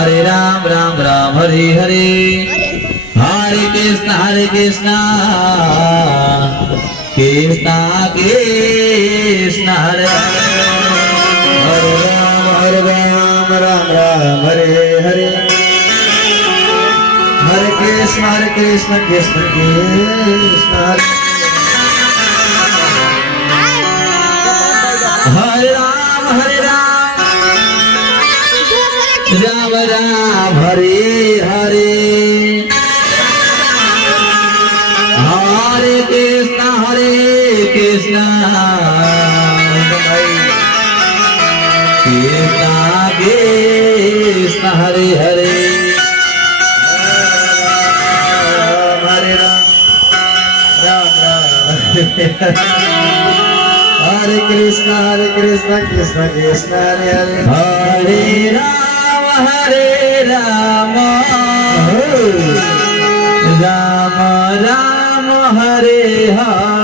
Hare Ram Ram Ram Hare Hare Hare Krishna Krishna Krishna Hare Hare Ram Ram Ram Hare Hare Hare Krishna Krishna Krishna Hare Ram Ram Hare Hare Hare Krishna Krishna Krishna Hare Hare Hare Ram Ram Hare Krishna Krishna Krishna Hare Hare Hare Ram Ram Ram Hare Hare